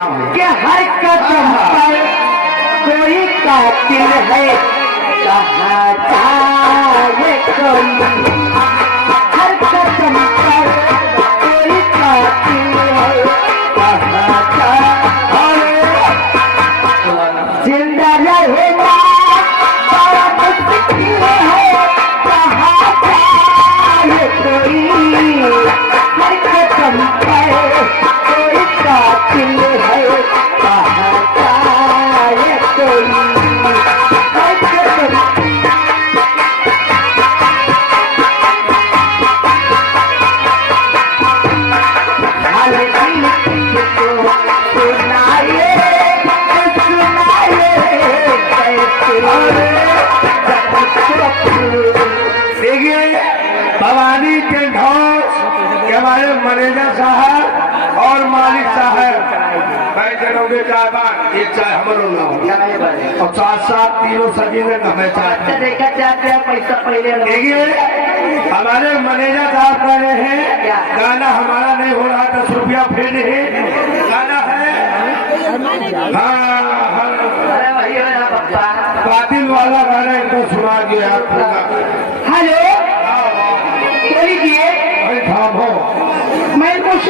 कि हर कदम पर कोई कातिल है, कहा जाए कोई। हर कदम पर कोई कातिल है, कहा जाए। जिंदा रहना बड़ा मुश्किल है, कहा जाए कोई। हर कदम पर कोई कातिल है, कहा जाए कोई। हर कदम हर दिल को सुनाए, सुनाए देखिए भवानी के ढोल के हमारे मैनेजर साहब और मालिक साहब भाई जनोगे चाय बात ये चाय हमारो ना हो और साथ साथ तीनों सजी ने हमें चाय देखा चाहते हैं पैसा पहले लो। देखिए हमारे मैनेजर साहब कह रहे हैं गाना हमारा नहीं हो रहा 10 रुपया फिर नहीं गाना है। हाँ अरे वही हो ना पप्पा। बातिल वाला गाना इनको सुना दिया आपको। हेलो, बोलिए। भाई थाम हो मैं कुछ